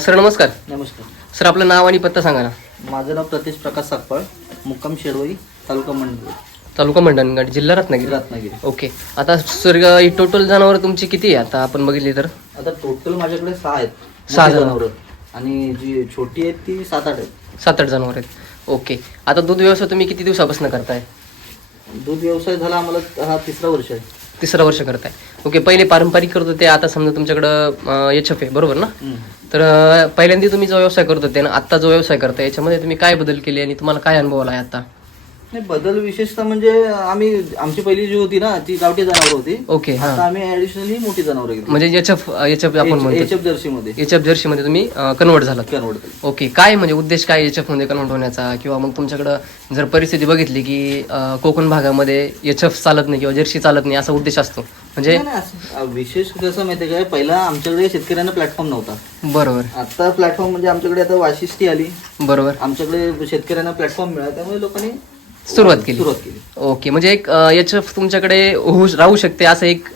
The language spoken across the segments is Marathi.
सर नमस्कार. नमस्कार. सर आपलं नाव आणि पत्ता सांगा ना. माझं नाव प्रतीश प्रकाश साकपाळ मुक्काम शेडवई तालुका मंडळ तालुका मंडणगड जिल्हा रत्नागिरी. रत्नागिरी. ओके. आता सर ही टोटल जनावर तुमची किती आहे? आता आपण बघितली तर. आता टोटल माझ्याकडे सहा आहेत. सहा मोठी. जनावरं. आणि जी छोटी आहेत ती सात आठ आहेत. सात आठ जनावर आहेत. ओके. आता दूध व्यवसाय तुम्ही किती दिवसापासून करताय? दूध व्यवसाय झाला आम्हाला हा तिसरा वर्ष आहे. तिसरं वर्ष करताय. ओके पहिले पारंपरिक करत होते आता समजा तुमच्याकडं एच एफ आहे बरोबर ना? तर पहिल्यांदा तुम्ही जो व्यवसाय करत होते ना आता जो व्यवसाय करताय याच्यामध्ये तुम्ही काय बदल केले आणि तुम्हाला काय अनुभव आला आहे आता? नाही बदल विशेषतः म्हणजे आम्ही आमची पहिली जी होती ना ती गावठी जनावर होती. ओके हां. आता आम्ही ऍडिशनली मोठी जनावर घेतली. म्हणजे एफ आपण म्हणतो. एच एफ जर्सी मध्ये. एच एफ जर्सीमध्ये तुम्ही कन्वर्ट झालात. कन्वर्ट केली ओके काय म्हणजे उद्देश काय एच मध्ये कन्वर्ट होण्याचा? किंवा मग तुमच्याकडं जर परिस्थिती बघितली की अं, कोकण भागामध्ये एच एफ चालत नाही किंवा जर्सी चालत नाही असा उद्देश असतो. म्हणजे नाही, नाही, असं- विशेष कसं माहितीये काय पहिला आमच्याकडे शेतकऱ्यांना प्लॅटफॉर्म नव्हता. बरोबर. आता प्लॅटफॉर्म म्हणजे आमच्याकडे आता वाशिष्ठी आली. बरोबर. आमच्याकडे शेतकऱ्यांना प्लॅटफॉर्म मिळाला त्यामुळे लोकांनी सुरुवात केली. सुरुवात केली. ओके म्हणजे एक एफ तुमच्याकडे होऊ राहू शकते असं एक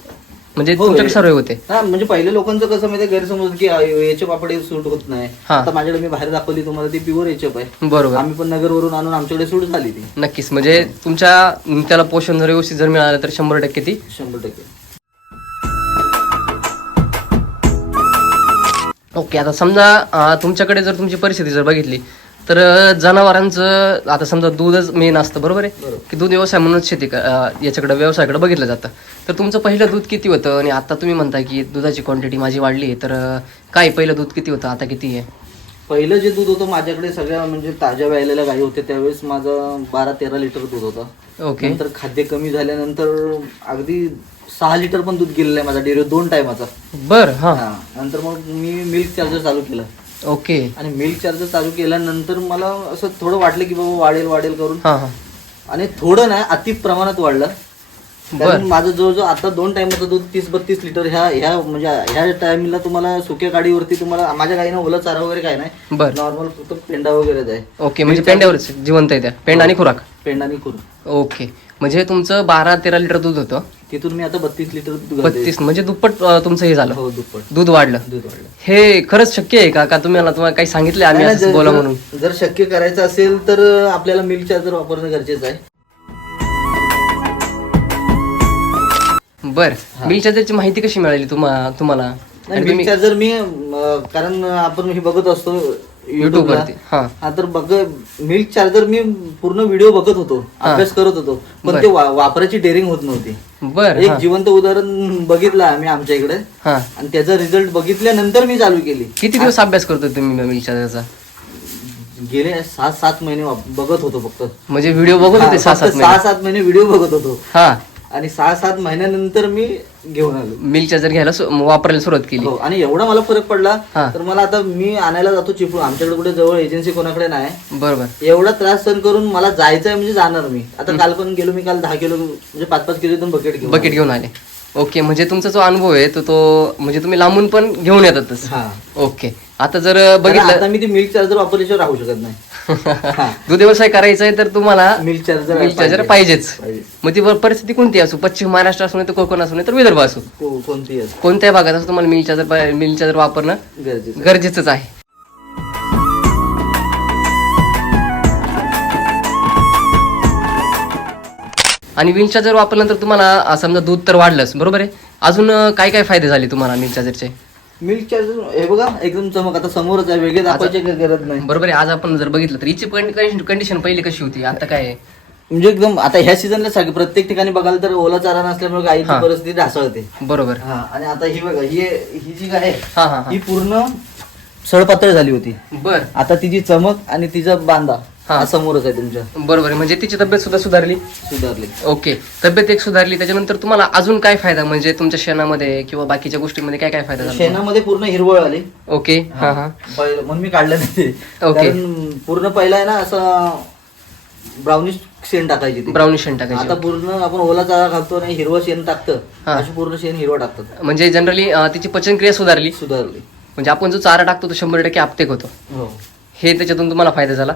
म्हणजे हो, तुमच्याकडे हे- सर्वे होते. हा म्हणजे पहिले लोकांचं कसं माहिती गैरसमज की याचे पापडे सूट होत नाही. हा. आता माझ्याकडे मी बाहेर दाखवली तुम्हाला ती प्युअर एचप आहे. बरोबर. आम्ही पण नगरवरून आणून आमच्याकडे सूट झाली ती. नक्कीच म्हणजे तुमच्या त्याला पोषण जर व्यवस्थित जर मिळालं तर शंभर टक्के ती. शंभर टक्के. ओके आता समजा अं, तुमच्याकडे जर तुमची परिस्थिती जर बघितली तर जनावरांचं आता समजा दूधच मेन असतं बरोबर आहे. की दूध व्यवसाय म्हणूनच शेती याच्याकडे व्यवसायाकडे बघितलं जातं. तर तुमचं पहिलं दूध किती होतं? आणि आता तुम्ही म्हणताय की दुधाची क्वांटिटी माझी वाढली आहे तर काय पहिलं दूध किती होतं? आता किती आहे? पहिलं जे दूध होतं माझ्याकडे सगळ्या म्हणजे ताज्या व्यायलेल्या गायी होत्या त्यावेळेस माझं बारा तेरा लिटर दूध होतं. ओके. नंतर खाद्य कमी झाल्यानंतर अगदी सहा लिटर पण दूध गेलेलं आहे माझा डेअरी दोन टायमाचा. बर हां. हा. नंतर मग मी मिल्क चार्जर चालू केलं. ओके. आणि मिल्क चार्जर चालू केल्यानंतर मला असं थोडं वाटलं की बाबा वाढेल वाढेल करून. हां हां. आणि थोडं नाही अति प्रमाणात वाढलं. कारण माझं जवळजवळ आता दोन टाइमचं दूध तीस बत्तीस लिटर ह्या ह्या म्हणजे ह्या टाइमला तुम्हाला सुक्या गाडीवरती तुम्हाला माझ्या गाडीनं ओला चारा वगैरे काय नाही. बर. नॉर्मल फक्त पेंडा वगैरेच आहे ओके म्हणजे पेंड्यावरच जिवंत आहे त्या. पेंड आणि खुराक. पेंडा आणि करून ओके. म्हणजे तुमचं बारा तेरा लिटर दूध होतं. तिथून मी आता बत्तीस लिटर. बत्तीस म्हणजे दुप्पट तुमचं हे झालं. हो दुप्पट. दूध वाढलं. दूध वाढलं. हे खरंच शक्य आहे का? का तुम्हाला तुम्हाला काही सांगितलं आम्ही बोला म्हणून. जर शक्य करायचं असेल तर आपल्याला मिल्क चार्जर वापरणं गरजेचं आहे. बर. मिल चार्जरची माहिती कशी मिळाली तुम्हा तुम्हाला? आणि तुम्ही चार्जर मी अं, कारण आपण हे बघत असतो युट्यूब. वरती हा. हा तर बघ मिल्क चार्जर मी पूर्ण व्हिडिओ बघत होतो अभ्यास करत होतो पण. ते वा- वापरायची डेअरिंग होत नव्हती. बर एक जिवंत उदाहरण बघितलं आम्ही आमच्या इकडे. हा. आणि त्याचा रिझल्ट बघितल्यानंतर मी चालू केली. किती दिवस अभ्यास करतो तुम्ही मिल चार्जरचा गेले सात सात महिने वाप- बघत होतो फक्त. म्हणजे व्हिडिओ बघत हा, होते सहा फक्त सात सहा महिने. सात महिने व्हिडिओ बघत होतो. हा. आणि सहा सात महिन्यानंतर मी घेऊन आलो. मिल चार्जर घ्यायला सु- वापरायला सुरुवात केली. हो आणि एवढा मला फरक पडला हा. तर मला आता मी आणायला जातो चिपळूण. आमच्याकडे कुठे जवळ एजन्सी कोणाकडे नाही. बरोबर. एवढा त्रास सहन करून मला जायचंय म्हणजे जाणार मी. आता काल पण गेलो मी काल दहा किलो म्हणजे पाच पाच किलो बकेट घेऊन बकेट घेऊन आले. ओके म्हणजे तुमचा जो अनुभव आहे तो तो म्हणजे तुम्ही लांबून पण घेऊन येतातच. हा. ओके आता जर कारण बघितलं आता मी ती मिल्क चार्जर वापरल्याशिवाय राहू शकत नाही. दूध व्यवसाय करायचा आहे तर तुम्हाला मिल्क चार्जर पाहिजेच. पाहिजे. मग ती परिस्थिती कोणती असो? पश्चिम महाराष्ट्र असो नाही तर कोकण असो नाही तर विदर्भ असो. को- कोणतीही असो. कोणत्याही भागात असो तुम्हाला मिल चार्जर मिल चार्जर वापरणं गरजेचं गरजेचंच आहे. आणि मिल चार्जर वापरल्यानंतर तुम्हाला समजा दूध तर वाढलंच. बरोबर आहे? अजून काय काय फायदे झाले तुम्हाला मिल चार्जरचे हे बघा एकदम चमक. आता समोरच आहे वेगळे दाखवायची काही गरज नाही. बरोबर आहे आज आपण जर बघितलं तर हिची कंडिशन पहिली कशी होती? आता काय? आहे? म्हणजे एकदम आता ह्या सीझनला सगळे प्रत्येक ठिकाणी बघाल तर ओला चारा नसल्यामुळे गायीची हा. परिस्थिती ढासळते. बरोबर. हा आणि आता ही बघा ही ही जी गाय आहे हा हा हा. ही पूर्ण सळपातळ झाली होती. बर. आता तिची चमक आणि तिचा बांधा. हा. समोरच आहे तुमच्या. बरोबर आहे. म्हणजे तिची तब्येत सुद्धा सुधारली? सुधारली. ओके. तब्येत एक सुधारली. त्याच्यानंतर तुम्हाला अजून काय फायदा? म्हणजे तुमच्या शेणामध्ये किंवा बाकीच्या गोष्टीमध्ये काय काय फायदा झाला शेणामध्ये पूर्ण हिरवळ आली. ओके. हा. हा पहिलं- म्हणून मी काढलं नाही ते. ओके. कारण पूर्ण पहिला आहे ना असं ब्राउनिश शेण टाकायची ती. ब्राउनिश शेण टाकायचे. आता पूर्ण आपण ओला चारा घालतो आणि हिरवं शेण टाकतं हा. अशी पूर्ण शेण हिरवं टाकतात. म्हणजे जनरली तिची पचनक्रिया सुधारली. सुधारली. म्हणजे आपण जो चारा टाकतो तो शंभर टक्के आपटेक होतो. हो. हे त्याच्यातून तुम्हाला फायदा झाला.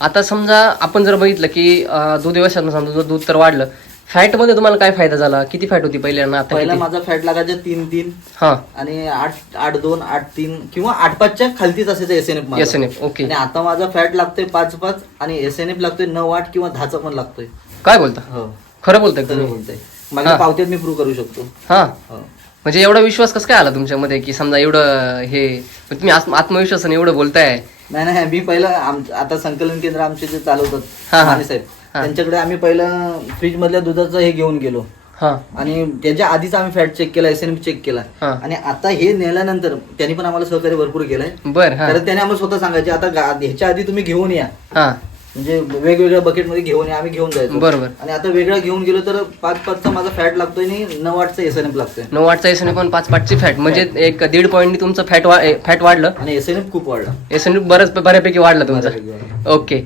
आता समजा आपण जर बघितलं की दूध व्यवसायात समजा जर दूध तर वाढलं फॅटमध्ये तुम्हाला काय फायदा झाला? किती फॅट होती पहिल्या आणि आता पहिला किती? माझा फॅट लागायचा तीन तीन. हा. आणि आठ आठ दोन आठ तीन किंवा आठ पाचच्या खालतीच असायचं S N F S N F okay. आणि आता माझा फॅट लागतोय पाच पाच आणि एस एन एफ लागतोय नऊ आठ किंवा दहाचा पण लागतोय. काय बोलता? हो. खरं बोलताय तुम्ही बोलतोय. माझ्या पावत्यात मी प्रूव्ह करू शकतो. हा. हो. म्हणजे एवढा विश्वास कसं काय आला तुमच्यामध्ये की समजा एवढं हे तुम्ही आत्म- आत्मविश्वासाने एवढं बोलताय? नाही नाही मी पहिलं आम- आता संकलन केंद्र आमचे जे चालवतात हा, हा. माने साहेब त्यांच्याकडे आम्ही पहिलं फ्रीज मधल्या दुधाचं हे घेऊन गेलो. हा. आणि त्याच्या आधीच आम्ही फॅट चेक केला एस एन चेक केला. हा. आणि आता हे नेल्यानंतर त्यांनी पण आम्हाला सहकार्य भरपूर केलंय. बर हा. तर त्याने आम्हाला स्वतः सांगायचे आता गा- ह्याच्या आधी तुम्ही घेऊन या. हा. म्हणजे वेगवेगळ्या बकेटमध्ये घेऊन आम्ही घेऊन जायचो. बरोबर. आणि आता वेगळा घेऊन गेलो तर पाच पाचचा माझा फॅट लागतोय आणि नऊ आठचा एस एन एफ लागतोय. नऊ आठचा एस एन पण पाच पाचची फॅट म्हणजे एक दीड पॉईंटनी तुमचं फॅट फॅट वाढलं. आणि एस एन एफ खूप वाढला. एस एन बरंच बऱ्यापैकी वाढलं तुमचं. ओके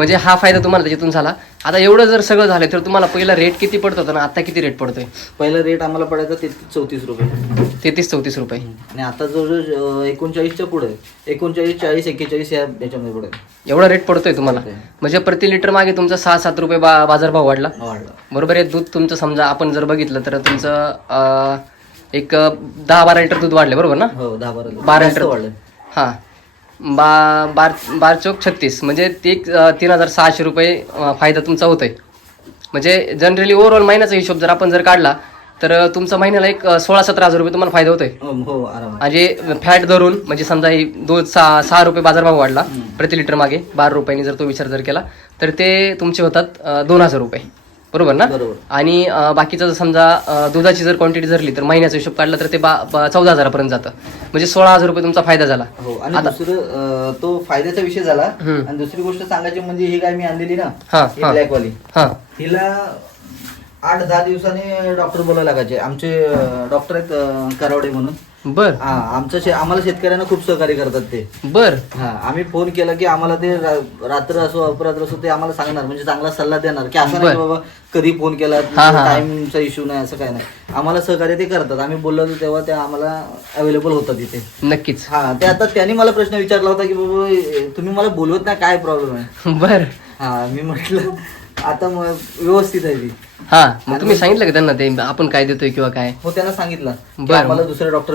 म्हणजे हा फायदा तुम्हाला त्याच्यातून झाला. आता एवढं जर सगळं झालं तर तुम्हाला पहिला रेट किती पडत होता ना आता किती रेट पडतोय? पहिला रेट आम्हाला पडायचा तेहतीस चौतीस रुपये. तेहतीस चौतीस रुपये. आणि आता जवळजवळ एकोणचाळीसच्या पुढे एकोणचाळीस चाळीस एक्केचाळीस या याच्यामध्ये पुढे एवढा रेट पडतोय तुम्हाला. म्हणजे प्रति लिटर मागे तुमचा सहा सात रुपये बा बाजारभाव वाढला. वाढला. बरोबर आहे दूध तुमचं समजा आपण जर बघितलं तर तुमचं अं, एक दहा बारा लिटर दूध वाढले बरोबर ना? हो दहा बारा बारा लिटर. वाढलं हा. बा बार बार चौक छत्तीस. म्हणजे ते तीन हजार सहाशे रुपये फायदा तुमचा होतोय. म्हणजे जनरली ओव्हरऑल महिन्याचा हिशोब जर आपण जर काढला तर तुमचा महिन्याला एक सोळा सतरा हजार रुपये तुम्हाला फायदा होतोय. हो हो म्हणजे फॅट धरून म्हणजे समजा ही दोन सहा सहा रुपये बाजारभाव वाढला प्रति लिटर मागे बारा रुपयांनी जर तो विचार जर केला तर ते तुमचे होतात दोन हजार रुपये. बरोबर ना? बरोबर. आणि अं, बाकीचं जर समजा अं, दुधाची जर क्वांटिटी धरली तर महिन्याचा हिशोब काढला तर ते बा बा- चौदा हजारापर्यंत जातं. म्हणजे सोळा हजार रुपये तुमचा फायदा झाला. हो आणि दुसरं अं, तो फायद्याचा विषय झाला. हम्म. आणि दुसरी गोष्ट सांगायची म्हणजे ही काय मी आणलेली ना हा ही हा. ब्लॅक वाली. हा. हिला आठ दहा दिवसांनी डॉक्टर बोलायला लागायचे. आमचे डॉक्टर आहेत अं, करावडे म्हणून. बर. हा आमचं शे- आम्हाला शेतकऱ्यांना खूप सहकार्य करतात ते. बर. हा आम्ही फोन केला की आम्हाला ते रा- रात्र असो अपरात्र असो ते आम्हाला सांगणार म्हणजे चांगला सल्ला देणार. की असं नाही की बाबा कधी फोन केला. टाइमचा इश्यू नाही असं काय नाही. आम्हाला सहकार्य ते करतात. आम्ही बोललो होतो तेव्हा ते आम्हाला अवेलेबल होतात इथे नक्कीच. हा ते आता त्यांनी मला प्रश्न विचारला होता की बाबा ए, तुम्ही मला बोलवत नाही काय प्रॉब्लेम आहे? बर. हा मी म्हटलं आता मग व्यवस्थित आहे ती. हा मग तुम्ही सांगितलं का त्यांना ते आपण काय देतोय किंवा काय? हो त्यांना सांगितलं. की बरं. आम्हाला दुसरे डॉक्टर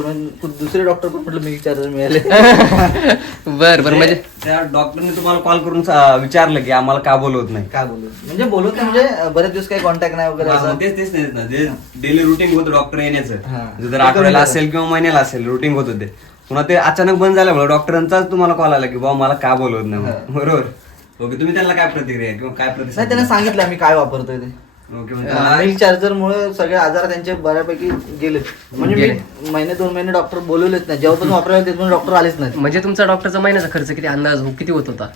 दुसरे डॉक्टर पण म्हटलं मी चार्जर मिळाले. बर बर म्हणजे त्या डॉक्टरने तुम्हाला कॉल करून सा- विचारलं की आम्हाला का बोलवत नाही? काय बोलू म्हणजे बोलवत नाही म्हणजे बरेच दिवस काही कॉन्टॅक्ट नाही वगैरे असं. तेच तेच तेच ना. जे डेली रुटीन होतं डॉक्टर हा. येण्याचं जर आठवड्याला असेल किंवा महिन्याला असेल रुटीन होत होते. पुन्हा ते अचानक बंद झाल्यामुळे डॉक्टरांचाच तुम्हाला कॉल आला की बाबा मला का बोलवत नाही? म्हणून. बरोबर. ओके तुम्ही त्यांना काय प्रतिक्रिया किंवा काय नाही प्रतिसाद त्यांना सांगितलं आम्ही काय वापरतोय ते. ओके म्हणजे मिल्क चार्जर मुळे सगळे आजार त्यांचे बऱ्यापैकी गेले. म्हणजे मी महिने दोन महिने डॉक्टर बोलवलेच नाही. जेव्हापासून वापरायला तेव्हा डॉक्टर आलेच नाही म्हणजे तुमचा डॉक्टरचा महिन्याचा खर्च किती? अंदाज हो- किती होत होता?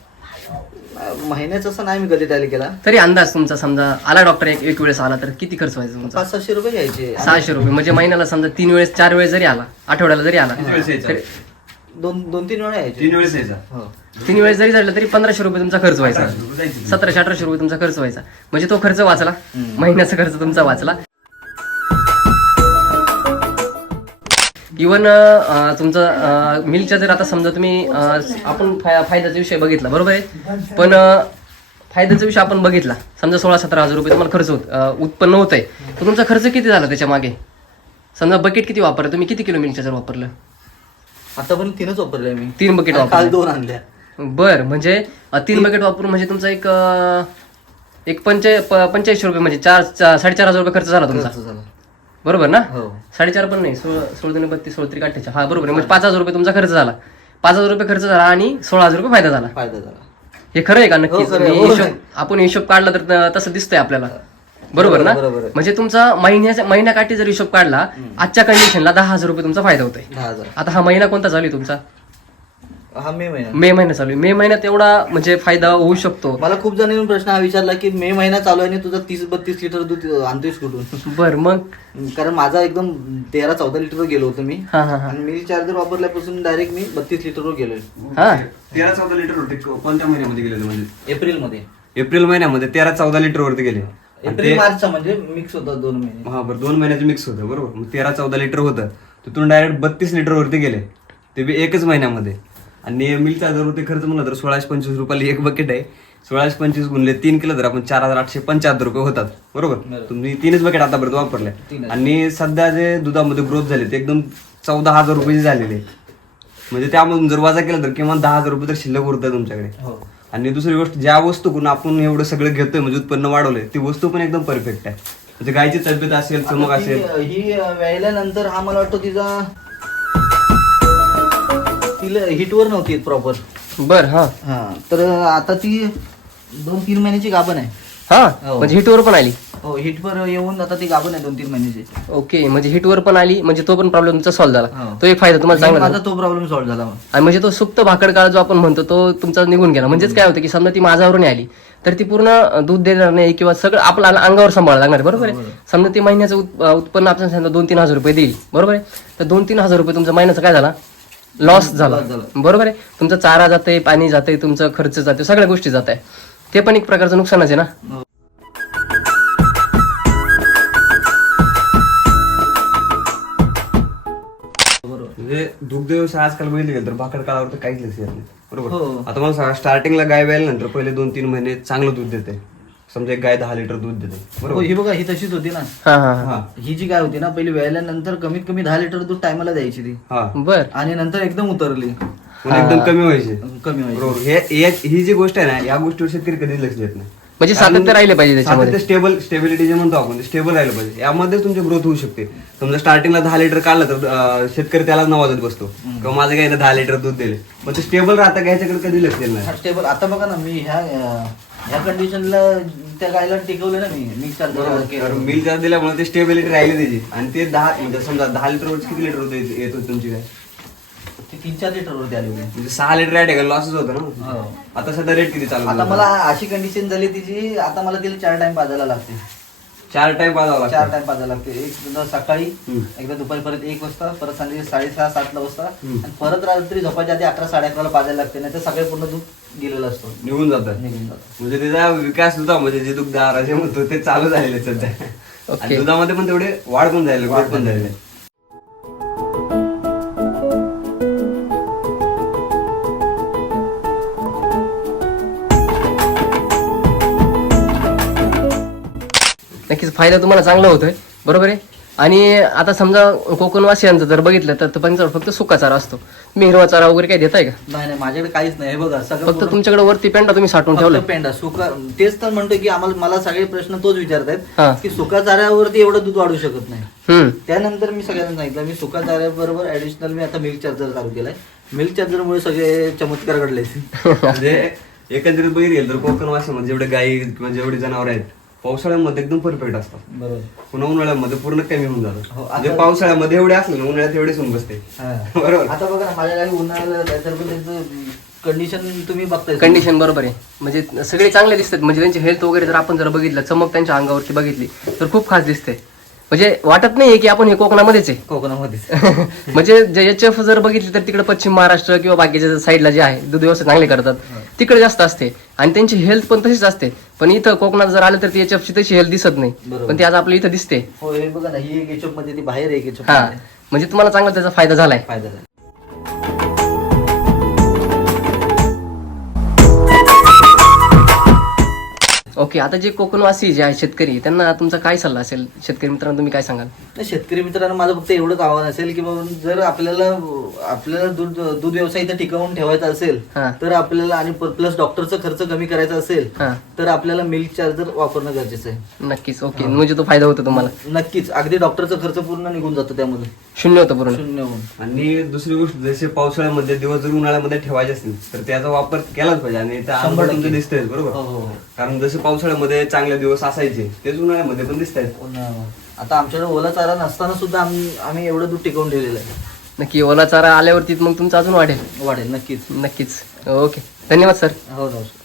महिन्याचं असं नाही मी कधी टॅली केला. तरी अंदाज तुमचा समजा आला डॉक्टर एक एक वेळेस आला तर किती खर्च व्हायचा तुमचा? पाच सहाशे रुपये घ्यायचे. सहाशे रुपये. म्हणजे महिन्याला समजा तीन वेळेस चार वेळेस जरी आला आठवड्याला जरी आला किती वेळेस यायचा? तरी दोन दोन तीन वेळा यायचे. तीन वेळेस यायचा. हो. तीन वेळेस जरी झालं तरी पंधराशे रुपये तुमचा खर्च व्हायचा. जायची. सतराशे अठराशे रुपये तुमचा खर्च व्हायचा. म्हणजे तो खर्च वाचला. महिन्याचा खर्च तुमचा वाचला. इवन तुमचं मिलच्या जर आता समजा तुम्ही अं, आपण फाय- फायद्याचा विषय बघितला बरोबर आहे? पण अं, फायद्याचा विषय आपण बघितला. समजा सोळा सतरा हजार रुपये तुम्हाला खर्च होत अं, उत्पन्न होत आहे तर तुमचा खर्च किती झाला त्याच्यामागे? समजा बकेट किती वापरलं? तुम्ही किती किलो मिलच्या जर वापरलं? आतापर्यंत तीनच वापरले मी. तीन बकेट आणि काल वापरले दोन आणल्या. बर म्हणजे अं, तीन बकेट वापरून म्हणजे तुमचा एक अं, एक पंचा प- पंच्याऐंशी रुपये म्हणजे चार चा- साडेचार हजार रुपये खर्च झाला तुमचा. खर्च झाला. बरोबर ना? हो. साडेचार पण नाही सोळ सोळ दोन बत्तीस सोळ त्रिक अठ्ठेचाळ हा बरोबर आहे. म्हणजे पाच हजार रुपये तुमचा खर्च झाला. पाच हजार रुपये खर्च झाला आणि सोळा हजार रुपये फायदा झाला. फायदा झाला. हे खरं आहे का नक्की? हो, खरं आहे. हो, हिशोब आपण हिशोब काढला तर त- तसं दिसतंय आपल्याला. बरोबर ना? बरोबर आहे. म्हणजे तुमचा महिन्याच्या महिन्याकाठी जर हिशोब काढला आजच्या कंडिशनला दहा हजार रुपये तुमचा फायदा होतोय. दहा हजार. आता हा महिना कोणता चालू आहे तुमचा? हा मे महिना. मे महिना चालू आहे. मे महिन्यात एवढा म्हणजे फायदा होऊ शकतो. मला खूप जणांनी प्रश्न हा विचारला की मे महिना चालू आहे आणि तुझा तीस बत्तीस लिटर दूध आणतोयस कुठून? बर मग? कारण माझा एकदम तेरा चौदा लिटर गेलो होतो मी. हा हा हा. आणि मिल चार्जर वापरल्यापासून डायरेक्ट मी बत्तीस लिटरवर गेलोय हा. तेरा चौदा लिटर होते. कोणत्या महिन्यामध्ये गेले होते म्हणजे? एप्रिलमध्ये एप्रिल महिन्यामध्ये तेरा चौदा लिटर वरती गेले. एप्रिल म्हणजे मिक्स होता दोन महिने. हा बरं दोन महिन्याचे मिक्स होतं बरोबर. मग तेरा चौदा लिटर होतं. तिथून डायरेक्ट बत्तीस लिटर वरती गेले. ते बी एकच महिन्यामध्ये. आणि मिल चार्जर वरती खर्च म्हणलं तर सोळाशे पंचवीस रुपयाला एक बकेट आहे. सोळाशे पंचवीस गुणले तीन केलं तर आपण चार हजार आठशे पंच्याहत्तर रुपये होतात. बरोबर? तुम्ही तीनच बकेट आतापर्यंत वापरले आणि सध्या जे दुधामध्ये ग्रोथ झाले ते एकदम चौदा हजार रुपये झालेले म्हणजे त्यामधून जर वजा केला तर किमान दहा हजार रुपये तर शिल्लक उरतात तुमच्याकडे. हो. आणि दुसरी गोष्ट ज्या वस्तू करून आपण एवढं सगळं घेतोय म्हणजे उत्पन्न वाढवलंय ती वस्तू पण एकदम परफेक्ट आहे. म्हणजे गायची तब्येत असेल चमक असेल. ही व्यायल्यानंतर हा मला वाटतं तिचा तिला हिटवर नव्हती प्रॉपर बर हा. हा तर आता ती दोन तीन महिन्याची गाभण आहे. हा? हो. म्हणजे हिटवर पण आली? हो हिटवर येऊन आता ती गाभण आहे दोन तीन महिन्याची. ओके म्हणजे हिटवर पण आली म्हणजे तो पण प्रॉब्लेम तुमचा सॉल्व्ह झाला. हो. तो एक फायदा तुम्हाला चांगला झाला. माझा तो प्रॉब्लेम सॉल्व्ह झाला आणि म्हणजे तो सुप्त भाकड काळ जो आपण म्हणतो तो तुमचा निघून गेला. म्हणजेच काय होतं की समजा ती माझ्यावरून आली तर ती पूर्ण दूध देणार नाही किंवा सगळं आपल्याला अंगावर सांभाळायला लागणार आहे, बरोबर आहे? समजा ती महिन्याचं उत- अं, उत्पन्न आपण समजा दोन तीन हजार रुपये देईल बरोबर आहे? तर दोन तीन हजार रुपये तुमचा महिन्याचा काय झाला? लॉस झाला. झाला. बरोबर आहे? तुमचा चारा जाते पाणी जाते तुमचं खर्च जाते सगळ्या गोष्टी जात आहे ते पण एक प्रकारचं नुकसानच आहे ना? म्हणजे दुग्ध व्यवसाय आजकाल बघितले गेलं तर भाकड काळावर तर काहीच लक्ष येत नाही. बरोबर? हो. आता मला सांगा स्टार्टिंगला गाय व्यायल्यानंतर पहिले दोन तीन महिने चांगलं दूध देते. समजा एक गाय दहा लिटर दूध देते. हो बरोबर? ही बघा ही तशीच होती ना. हा हा हा. हा. ही जी गाय होती ना पहिली व्यायल्यानंतर कमीत कमी दहा लिटर दूध टायमाला द्यायची ती. हा. बर. आणि नंतर एकदम उतरली. म्हणजे एकदम कमी व्हायचे. कमी व्हायची. बरोबर. हे हे- ही जी गोष्ट आहे ना या गोष्टीवर शेतकरी कधीच लक्ष देत नाही. म्हणजे सातत्य राहिले पाहिजे त्याच्यामध्ये. स्टेबल स्टेबिलिटी जे म्हणतो आपण स्टेबल राहिलं पाहिजे. यामध्ये तुमची ग्रोथ होऊ शकते. समजा स्टार्टिंगला दहा लिटर काढलं तर अं, शेतकरी त्यालाच नवाजत बसतो. किंवा माझं गायनं दहा लिटर दूध दिले. पण ते स्टेबल राहतं का ह्याच्याकडे कधी लक्ष देत नाही? स्टेबल आता बघा ना मी ह्या अं, ह्या कंडिशनला त्या गायला टिकवलं ना मी मिक्स कारण मिल चार्ज दिल्यामुळे ते स्टेबिलिटी राहिली त्याची. आणि ते दहा म्हणजे समजा दहा लिटर किती लिटर होते येत होती तुमची गाय? ती तीन चार लिटर वरती आली होती. म्हणजे सहा लिटर ऍड का लॉसच होतं ना? हो. आता सध्या रेट किती चालू आता मला अशी कंडिशन झाली तिची आता मला तिला चार टाइम पाजायला लागते. चार टाइम पाजावा चार लागतो. टाइम पाजायला लागते. एक सकाळी हम्म. एकदा दुपारी परत एक वाजता परत संध्याकाळी साडेसहा सातला वाजता हम्म. आणि परत रात्री झोपायच्या आधी अकरा साडे अकराला पाजायला लागते नाही तर सगळे पूर्ण दूध गेलेलं असतो. निघून जातात निघून जातं. म्हणजे त्याचा विकास सुद्धा म्हणजे जे दुग्ध जे म्हणतो ते चालू झालेले आहेत सध्या. आणि दुधामध्ये पण तेवढे वाढ पण झालेले ग्रोथ पण झालेले नक्कीच फायदा तुम्हाला चांगला होतोय. बरोबर आहे? आणि आता समजा कोकणवासियांचं जर बघितलं तर त्यांच्यावर फक्त सुका चारा असतो. तुम्ही हिरवा चारा वगैरे काही देताय का? नाही नाही माझ्याकडे काहीच नाही. हे बघा सगळं फक्त तुमच्याकडे वरती पेंडा तुम्ही साठवून ठेवलं पेंडा सुका तेच तर म्हणतो की आम्हाला मला सगळे प्रश्न तोच विचारतायत की सुका चाऱ्यावरती एवढं दूध वाढू शकत नाही. त्यानंतर मी सगळ्यांना सांगितलं मी सुका चाऱ्याबरोबर ऍडिशनल मी आता मिल्क चार्जर चालू केलाय. मिल्क चार्जरमुळे सगळे चमत्कार घडले म्हणजे एकंदरीत बघितलं तर कोकण वासीमध्ये जेवढे गायी किंवा जेवढे जनावर आहेत पावसाळ्यामध्ये एकदम परफेक्ट असतात. बरोबर. पुन्हा उन्हाळ्यामध्ये पूर्ण कमी होऊन जातात हो, म्हणजे पावसाळ्यामध्ये एवढे असले ना उन्हाळ्यात एवढेच होऊन बसते. हा. बरोबर. आता बघा ना माझ्या उन्हाळ्याला तर पण त्यांचं कंडिशन तुम्ही बघताय. कंडिशन बरोबर आहे. म्हणजे सगळे चांगले दिसतात. म्हणजे त्यांची हेल्थ वगैरे जर आपण जर बघितलं चमक त्यांच्या अंगावरती बघितली तर खूप खास दिसते. म्हणजे वाटत नाहीये की आपण हे कोकणामध्येच आहे. कोकणामध्ये म्हणजे जे एच एफ जर बघितली तर तिकडे पश्चिम महाराष्ट्र किंवा बाकीच्या साईडला जे आहे दूध व्यवसाय चांगले करतात तिकडे जास्त असते. आणि त्यांची हेल्थ पण तशीच असते. पण इथं कोकणात जर आलं तर ती एच ची तशी हेल्थ दिसत नाही. पण ती आज आपल्या इथं दिसते. हो बघा ना ही एक मध्ये ती बाहेर एक हा. म्हणजे तुम्हाला चांगला त्याचा फायदा झालाय. फायदा झाला. ओके आता जे कोकणवासी जे आहे शेतकरी त्यांना तुमचा काय सल्ला असेल? शेतकरी मित्रांनो तुम्ही काय सांगाल? तर शेतकरी मित्रांनो माझं फक्त एवढंच आव्हान असेल की बाबा जर आपल्याला आपल्याला दूध दूध व्यवसाय इथं टिकवून ठेवायचा असेल हा. तर आपल्याला आणि प्लस डॉक्टरचा खर्च कमी करायचा असेल हा. तर आपल्याला मिल्क चार्जर वापरणं गरजेचं आहे. नक्कीच ओके. म्हणजे तो फायदा होतो तुम्हाला? नक्कीच. अगदी डॉक्टरचा खर्च पूर्ण निघून जातो त्यामध्ये. शून्य होतं पूर्ण? शून्य होऊन. आणि दुसरी गोष्ट जसे पावसाळ्यामध्ये दिवस जर उन्हाळ्यामध्ये ठेवायचे असतील तर त्याचा वापर केलाच पाहिजे. आणि त्या शंभर तुमचे. दिसतंय हो बरोबर? हो हो कारण जसे पावसाळ्यामध्ये चांगले दिवस असायचे तेच उन्हाळ्यामध्ये पण दिसत आहेत आता आमच्याकडे ओला चारा नसताना सुद्धा आम्ही आम्ही एवढं दूध टिकवून ठेवलेलं आहे. नक्की ओला चारा आल्यावरती मग तुमचं अजून वाढेल? वाढेल नक्कीच. नक्कीच. ओके. धन्यवाद सर. हो नमस्कार